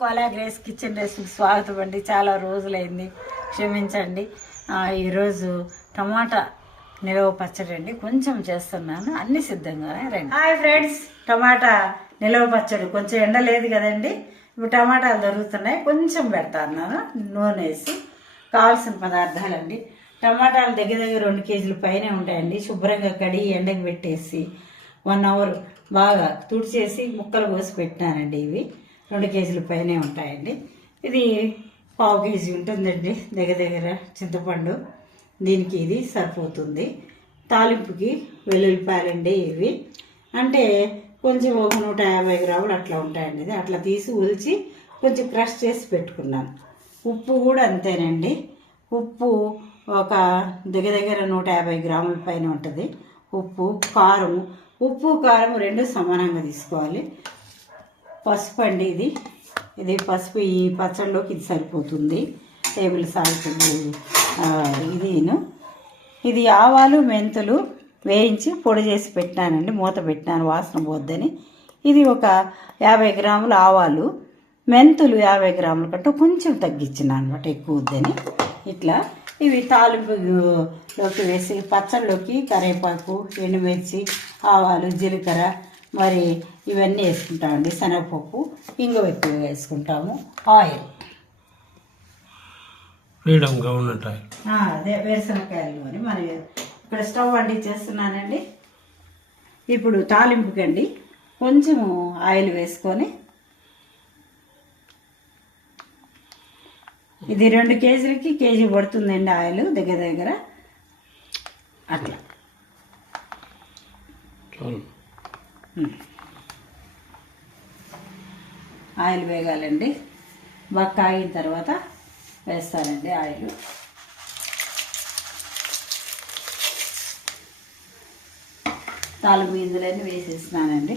Kola grace kitchen రెసిపీకి స్వాగతం అండి. చాలా రోజులైంది, క్షమించండి. ఈరోజు టమాటా నిలవ పచ్చడి అండి కొంచెం చేస్తున్నాను, అన్ని సిద్ధంగానే రండి. హాయ్ ఫ్రెండ్స్, టమాటా నిలవ పచ్చడి కొంచెం ఎండ లేదు కదండి, ఇప్పుడు టమాటాలు దొరుకుతున్నాయి, కొంచెం పెడతాను నూనె వేసి. కావాల్సిన పదార్థాలండి, టమాటాలు దగ్గర 2 కేజీల పైనే ఉంటాయండి. శుభ్రంగా కడిగి ఎండకు పెట్టేసి 1 అవర్ బాగా తుడిచేసి ముక్కలు కోసి పెట్టినానండి. ఇవి 2 కేజీల పైనే ఉంటాయండి. ఇది 1/2 కేజీ ఉంటుందండి దగ్గర చింతపండు, దీనికి ఇది సరిపోతుంది. తాలింపుకి వెల్లుల్లిపాయలండి ఇవి, అంటే కొంచెం ఒక 150 గ్రాములు అట్లా ఉంటాయండి. ఇది అట్లా తీసి ఉల్చి కొంచెం క్రష్ చేసి పెట్టుకున్నాను. ఉప్పు కూడా అంతేనండి, ఉప్పు ఒక దగ్గర 150 గ్రాముల పైన ఉంటుంది. ఉప్పు, కారం, ఉప్పు కారం 2 సమానంగా తీసుకోవాలి. పసుపు అండి, ఇది పసుపు ఈ పచ్చడిలోకి ఇది సరిపోతుంది. టేబుల్ సాల్ట్ ఇది ఆవాలు మెంతులు వేయించి పొడి చేసి పెట్టినానండి, మూత పెట్టినాను వాసన పోద్దని. ఇది ఒక 50 గ్రాముల ఆవాలు, మెంతులు 50 గ్రాముల కంటే కొంచెం తగ్గించిన అనమాట, ఎక్కువ వద్దని. ఇట్లా ఇవి తాలింపులోకి వేసి పచ్చళ్ళలోకి కరివేపాకు, ఎండుమిర్చి, ఆవాలు, జీలకర్ర మరి ఇవన్నీ వేసుకుంటామండి. శనగపప్పు, ఇంగువ ఎక్కువ వేసుకుంటాము. ఆయిల్ ఫ్రీడమ్గా ఉంటాయి, అదే వేరుశనగకాయలు అని మరి ఇక్కడ స్టవ్ వండి చేస్తున్నానండి. ఇప్పుడు తాలింపుకండి కొంచెం ఆయిల్ వేసుకొని, ఇది 2 కేజీలకి కేజీ పడుతుందండి ఆయిల్ దగ్గర అట్లా. ఆయిల్ వేగాలండి, బాగా కాగిన తర్వాత వేస్తానండి ఆయిల్. తాలింపు గింజలన్నీ వేసేసినానండి.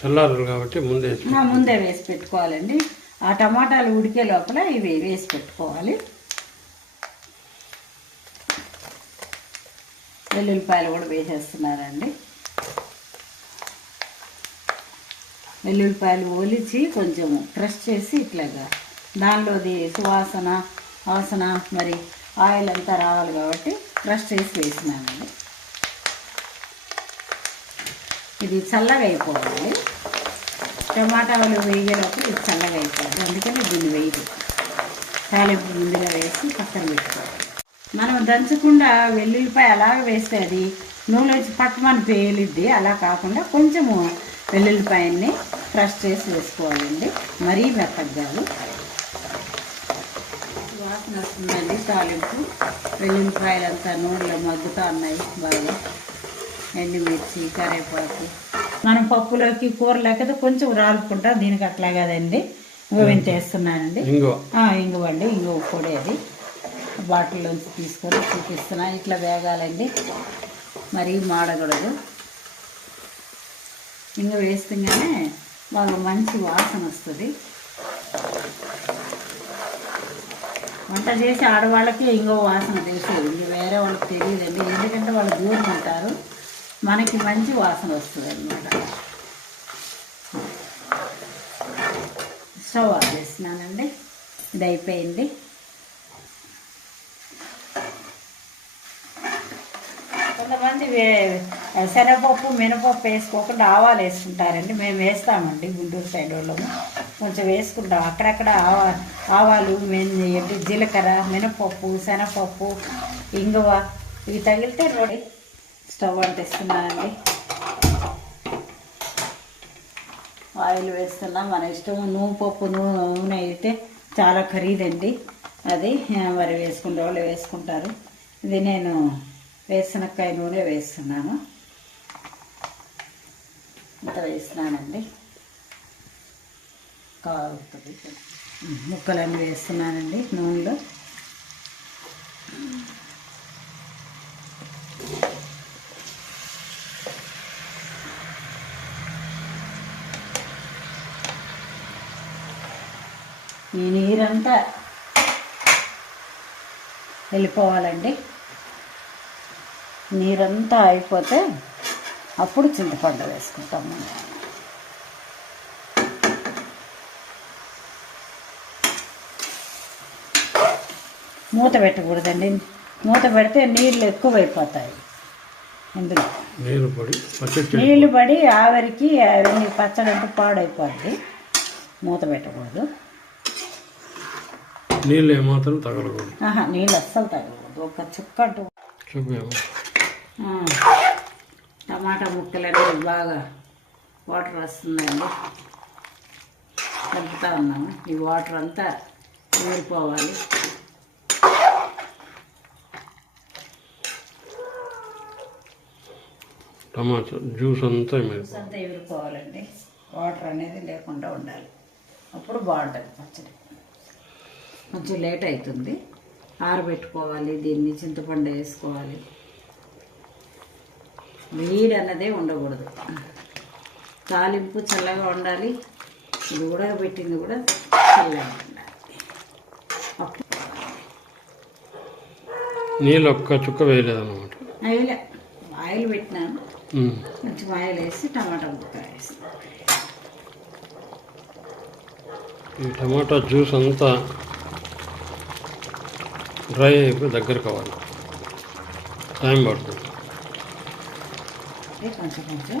చల్లారు కాబట్టి ముందే వేసి పెట్టుకోవాలండి. ఆ టమాటాలు ఉడికే లోపల ఇవి వేసి పెట్టుకోవాలి. వెల్లుల్లిపాయలు కూడా వేసేస్తున్నారండి. వెల్లుల్లిపాయలు ఒలిచి కొంచెం క్రష్ చేసి ఇట్లాగా దానిలోది వాసన మరి ఆయిల్ అంతా రావాలి కాబట్టి క్రష్ చేసి వేసినానండి. ఇది చల్లగా అయిపోవాలి, టమాటాలు వేయలోపు ఇది చల్లగా అయిపోవాలి, అందుకని దీన్ని వేయదు. తాలింపు ముందుగా వేసి పక్కన పెట్టుకోవాలి. మనం దంచకుండా వెల్లుల్లిపాయ అలాగ వేస్తే అది నూనెలోంచి పట్టమని పేలిద్ది. అలా కాకుండా కొంచెము వెల్లుల్లిపాయన్ని క్రష్ చేసి వేసుకోవాలండి, మరీ మెత్తగా కాదు. వాసన వస్తుందండి తాలింపు, వెల్లుల్లిపాయలు అంతా నూనెలో మగ్గుతూ ఉన్నాయి బాగా. ఎండుమిర్చి, కరివేపాకు, మనం పప్పులోకి కూరలోకి కొంచెం రాలుకుంటా, దీనికి అట్లా కదండి. ఇంత వేస్తున్నానండి, ఇంగువ అండి, ఇంగువ పొడి. అది బాటిల్లోంచి తీసుకొని చూపిస్తున్నా. ఇట్లా వేగాలండి, మరీ మాడకూడదు. ఇంగువ వేస్తూనే బాగా మంచి వాసన వస్తుంది. వంట చేసి ఆడవాళ్ళకి ఇంగువ వాసన తెలిసేది, ఇంక వేరే వాళ్ళకి తెలియదండి, ఎందుకంటే వాళ్ళు దూరం ఉంటారు. మనకి మంచి వాసన వస్తుంది అన్నమాట. స్టవ్ ఆఫ్ చేస్తున్నానండి, ఇది అయిపోయింది. కొంతమంది శనగపప్పు, మినపప్పు వేసుకోకుండా ఆవాలు వేసుకుంటారండి. మేము వేస్తామండి, గుంటూరు సైడ్ వాళ్ళము కొంచెం వేసుకుంటాం. అక్కడక్కడ ఆవాలు, జీలకర్ర, మినపప్పు, శనగపప్పు, ఇంగువ ఇవి తగిలితే రెడీ. స్టవ్ అంటిస్తున్నానండి, ఆయిల్ వేస్తున్నా. మన ఇష్టం, నూనె అయితే చాలా ఖరీదండి, అది మరి వేసుకునే వాళ్ళు వేసుకుంటారు. ఇది నేను వేరుశనగకాయ నూనె వేస్తున్నాను, ఇంత వేస్తున్నానండి. కాలుతుంది, ముక్కలన్నీ వేస్తున్నానండి నూనెలో. ఈ నీరంతా వెళ్ళిపోవాలండి, నీరంతా అయిపోతే అప్పుడు చింతపండు వేసుకుంటాము. మూత పెట్టకూడదండి, మూత పెడితే నీళ్ళు ఎక్కువైపోతాయి. ఇందులో నీళ్ళు పడి ఆవిరికి అవన్నీ పచ్చడి అంతా పాడైపోద్ది. మూత పెట్టకూడదు. నీళ్ళు ఏమాత్రం తగలకూడదు. నీళ్ళు అస్సలు తగలకూడదు. ఒక చుక్క టమాటా ముక్కలు అనేవి బాగా వాటర్ వస్తుందండి. కలుపుతా ఉన్నాము. ఈ వాటర్ అంతా ఊరిపోవాలి. టమాటా జ్యూస్ అంతా ఎగిరిపోవాలండి. వాటర్ అనేది లేకుండా ఉండాలి. అప్పుడు బాగుంటుంది పచ్చడి. కొంచెం లేట్ అవుతుంది. ఆరబెట్టుకోవాలి. దీన్ని చింతపండు వేసుకోవాలి. వేడి అన్నదే ఉండకూడదు. తాలింపు చల్లగా ఉండాలి. ఇది ఉడకబెట్టింది కూడా చల్లగా ఉండాలి. అప్పుడు నీళ్ళు ఒక్క చుక్క వేయలేదన్నమాట. ఆయిల్ పెట్టినాను. కొంచెం ఆయిల్ వేసి టమాటా ముక్క వేస్తాను. ఈ టమాటా జ్యూస్ అంతా డ్రై అయిపోయి దగ్గర కావాలి. టైం పడుతుంది. కొంచెం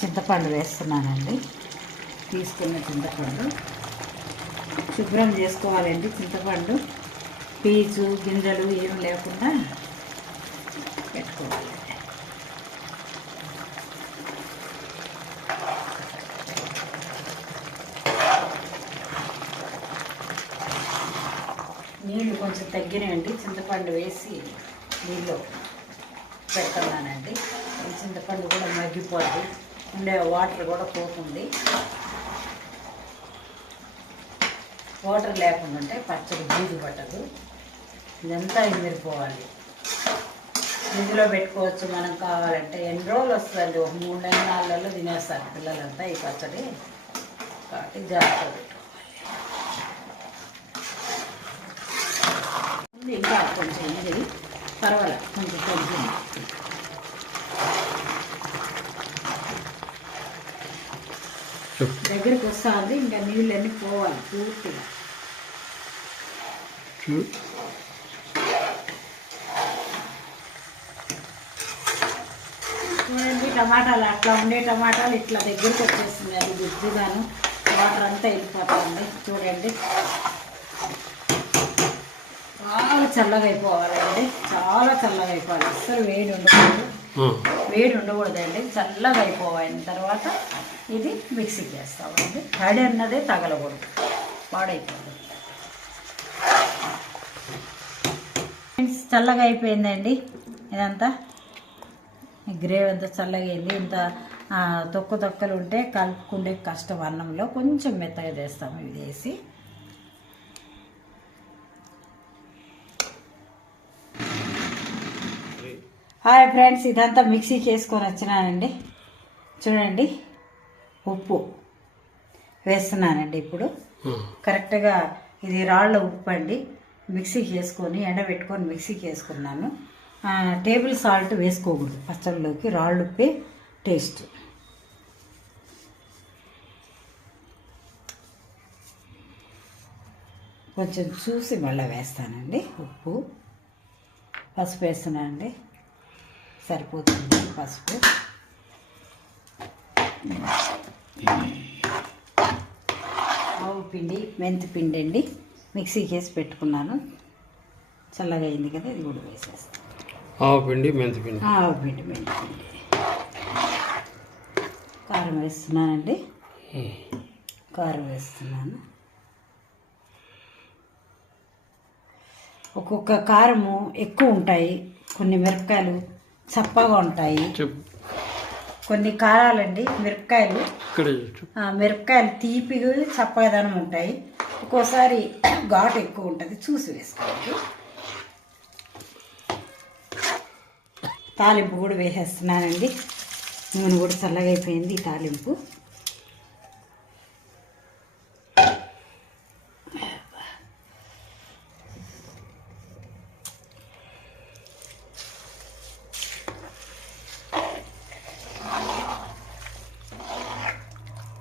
చింతపండు వేస్తున్నానండి. తీసుకున్న చింతపండు శుభ్రం చేసుకోవాలండి. చింతపండు పీచు గింజలు ఏమి లేకుండా పెట్టుకోవాలి. నీళ్ళు కొంచెం తగ్గినాయండి. చింతపండు వేసి నీళ్ళు పెడుతున్నానండి. ఈ చింతపండు కూడా మగ్గిపోద్ది. ఉండే వాటర్ కూడా పోతుంది. వాటర్ లేకుండా ఉంటే పచ్చడి బూజు పట్టదు. ఇదంతా ఇమిరిపోవాలి. ఫ్రిడ్జ్లో పెట్టుకోవచ్చు మనం కావాలంటే. ఎన్ని రోజులు వస్తుంది? ఒక 3 నెలల్లో తినేస్తారు పిల్లలంతా ఈ పచ్చడి. కాబట్టి జాగ్రత్త పెట్టుకోవాలి. ఇంకా కొంచెం ఇది పర్వాలేదు, కొంచెం తగ్గింది. దగ్గరికి వస్తుంది. ఇంకా నీళ్ళన్నీ పోవాలి పూర్తిగా. చూడండి, టమాటాలు అట్లా ఉండే టమాటాలు ఇట్లా దగ్గరికి వచ్చేస్తుంది. అది గుజ్జుగాను వాటర్ అంతా వెళ్ళిపోతుంది. చూడండి, చాలా చల్లగా అయిపోవాలండి. చాలా చల్లగా అయిపోవాలి. అస్సలు వేడి ఉండకూడదు. వేడి ఉండకూడదండి. చల్లగా అయిపోయిన తర్వాత ఇది మిక్సీకి వేస్తామండి. తడి అన్నదే తగలకూడదు, పాడైపోదు. చల్లగా అయిపోయిందండి. ఇదంతా గ్రేవీ అంతా చల్లగా అయింది. ఇంత తొక్కలు ఉంటే కలుపుకుండే కష్టం. అన్నంలో కొంచెం మెత్తగా చేస్తాము ఇది వేసి. హాయ్ ఫ్రెండ్స్, ఇదంతా మిక్సీకి వేసుకొని వచ్చినానండి. చూడండి, ఉప్పు వేస్తున్నానండి. ఇప్పుడు కరెక్ట్గా ఇది రాళ్ళ ఉప్పు అండి. మిక్సీకి వేసుకొని ఎండబెట్టుకొని మిక్సీకి వేసుకున్నాను. టేబుల్ సాల్ట్ వేసుకోకూడదు పచ్చళ్ళలోకి. రాళ్ళు ఉప్పే టేస్ట్. కొంచెం చూసి మళ్ళీ వేస్తానండి. ఉప్పు, పసుపు వేస్తున్నానండి. సరిపోతుంది పసుపు. ఆవు పిండి, మెంతి పిండి అండి. మిక్సీకి వేసి పెట్టుకున్నాను. చల్లగా అయింది కదా, ఇది కూడా వేసేస్తాను. ఆవు పిండి, మెంతి పిండి. ఆవు పిండి, మెంతి పిండి. కారం వేస్తున్నానండి. కారం వేస్తున్నాను. ఒక్కొక్క కారము ఎక్కువ ఉంటాయి. కొన్ని మిరపకాయలు చప్పగా ఉంటాయి. కొన్ని కారాలండి మిరపకాయలు తీపిగా చప్పదనం ఉంటాయి. ఒక్కోసారి ఘాటు ఎక్కువ ఉంటుంది. చూసి వేసుకోవాలి. తాలింపు కూడా వేసేస్తున్నానండి. నూనె కూడా చల్లగా అయిపోయింది. ఈ తాలింపు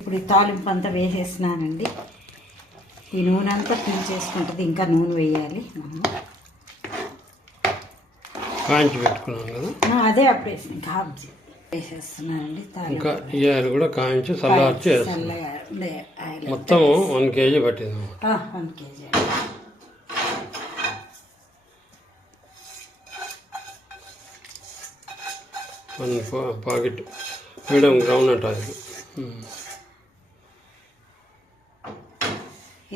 ఇప్పుడు ఈ తాలింపు అంతా వేసేసినానండి. ఈ నూనె అంతా పీల్చేసుకుంటుంది, ఇంకా నూనె వేయాలి మనం. కాంచి పెట్టుకున్నాం కదా, అదే అప్పుడు వేసి ఇంకా వేసేస్తున్నానండి. ఇంకా ఈ ఆయిల్ కూడా కాంచి చల్లార్చి మొత్తం 1 kg పట్టింది. 1 kg. Pocket medium groundnut oil.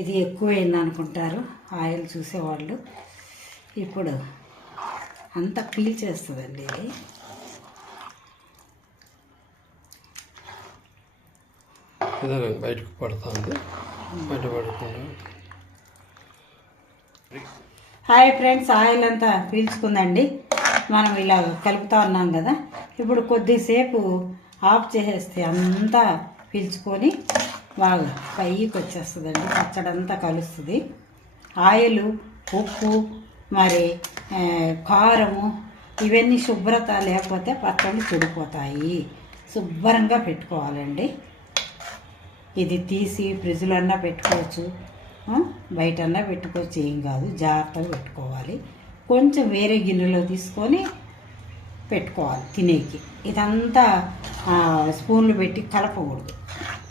ఇది ఎక్కువైంది అనుకుంటారు ఆయిల్ చూసేవాళ్ళు. ఇప్పుడు అంతా పీల్చేస్తుందండి ఇది. బయటకు పడుతుంది, బయట పడకుండా. హాయ్ ఫ్రెండ్స్, ఆయిల్ అంతా పీల్చుకుందండి. మనం ఇలా కలుపుతా ఉన్నాం కదా, ఇప్పుడు కొద్దిసేపు ఆఫ్ చేసేస్తే అంతా పీల్చుకొని బాగా పైకి వచ్చేస్తుందండి. పచ్చడి అంతా కలుస్తుంది. ఆయిల్, ఉప్పు, మరి కారము ఇవన్నీ శుభ్రత లేకపోతే పచ్చళ్ళు చెడిపోతాయి. శుభ్రంగా పెట్టుకోవాలండి. ఇది తీసి ఫ్రిడ్జ్లో అన్నా పెట్టుకోవచ్చు, బయటన్నా పెట్టుకోవచ్చు, ఏం కాదు. జాగ్రత్తగా పెట్టుకోవాలి. కొంచెం వేరే గిన్నెలో తీసుకొని పెట్టుకోవాలి తినేకి. ఇదంతా స్పూన్లు పెట్టి కలపకూడదు,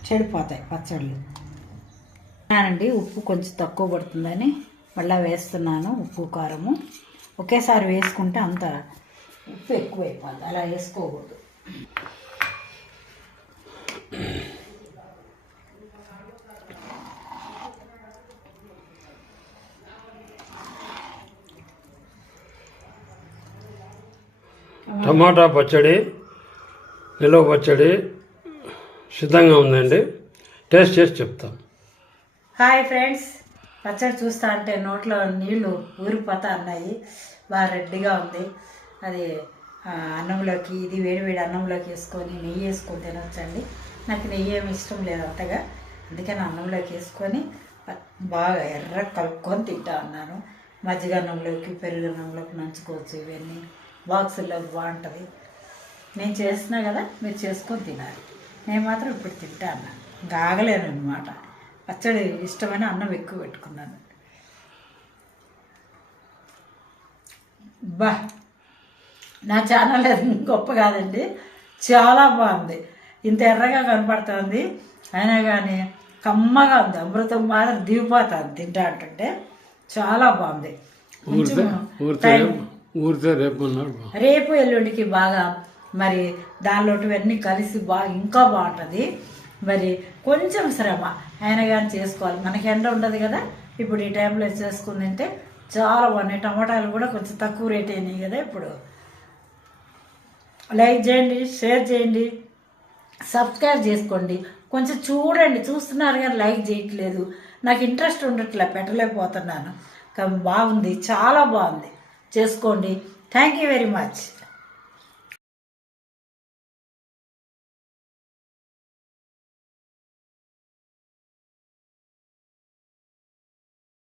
చెడిపోతాయి పచ్చళ్ళు. అండి ఉప్పు కొంచెం తక్కువ పడుతుందని మళ్ళీ వేస్తున్నాను. ఉప్పు కారము ఒకేసారి వేసుకుంటే అంత ఉప్పు ఎక్కువైపోద్ది, అలా వేసుకోకూడదు. టమాటా పచ్చడి, నిలవ పచ్చడి సిద్ధంగా ఉందండి. టేస్ట్ చేసి చెప్తాం. హాయ్ ఫ్రెండ్స్, పచ్చడి చూస్తా అంటే నోట్లో నీళ్లు ఊరిపోతా ఉన్నాయి. బాగా రెడ్డిగా ఉంది. అది అన్నంలోకి, ఇది వేడివేడి అన్నంలోకి వేసుకొని నెయ్యి వేసుకొని తినొచ్చండి. నాకు నెయ్యి ఏమి ఇష్టం లేదు అంతగా, అందుకని అన్నంలోకి వేసుకొని బాగా ఎర్ర కలుపుకొని తింటా ఉన్నాను. మజ్జిగ అన్నంలోకి, పెరుగు అన్నంలోకి నంచుకోవచ్చు. ఇవన్నీ బాక్సుల్లోకి బాగుంటుంది. నేను చేస్తున్నా కదా, మీరు చేసుకొని తినాలి. నేను మాత్రం ఇప్పుడు తింటా అన్నాను, ఇంకా ఆగలేను అనమాట. పచ్చడి ఇష్టమైన అన్నం ఎక్కువ పెట్టుకున్నాను. బా, నా ఛానల్ గొప్ప కాదండి, చాలా బాగుంది. ఇంత ఎర్రగా కనపడుతుంది, అయినా కానీ కమ్మగా ఉంది. అమృతం మాత్రం దిగిపోతుంది తింటా అంటుంటే. చాలా బాగుంది. రేపు ఎల్లుండికి బాగా మరి దానిలోటివన్నీ కలిసి బాగా ఇంకా బాగుంటుంది. మరి కొంచెం శ్రమ అయినా కానీ చేసుకోవాలి. మనకి ఎండ ఉండదు కదా, ఇప్పుడు ఈ టైంలో చేసుకుందంటే చాలా బాగున్నాయి. టమాటాలు కూడా కొంచెం తక్కువ రేట్ అయినాయి కదా. ఇప్పుడు లైక్ చేయండి, షేర్ చేయండి, సబ్స్క్రైబ్ చేసుకోండి. కొంచెం చూడండి, చూస్తున్నారు కానీ లైక్ చేయట్లేదు. నాకు ఇంట్రెస్ట్ ఉండట్లే, పెట్టలేకపోతున్నాను. కానీ బాగుంది, చాలా బాగుంది. చేసుకోండి. Thank you very much.